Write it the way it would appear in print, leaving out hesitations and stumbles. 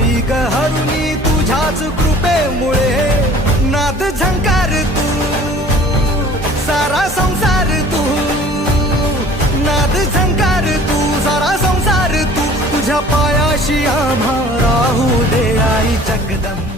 आई ग हरुणी तुझ्याच कृपेमुळे नाद झंकार तू सारा संसार तू नाद झंकार तू सारा संसार तू तुझ्या पायाशी आम्हा राहू दे आई जगदंबा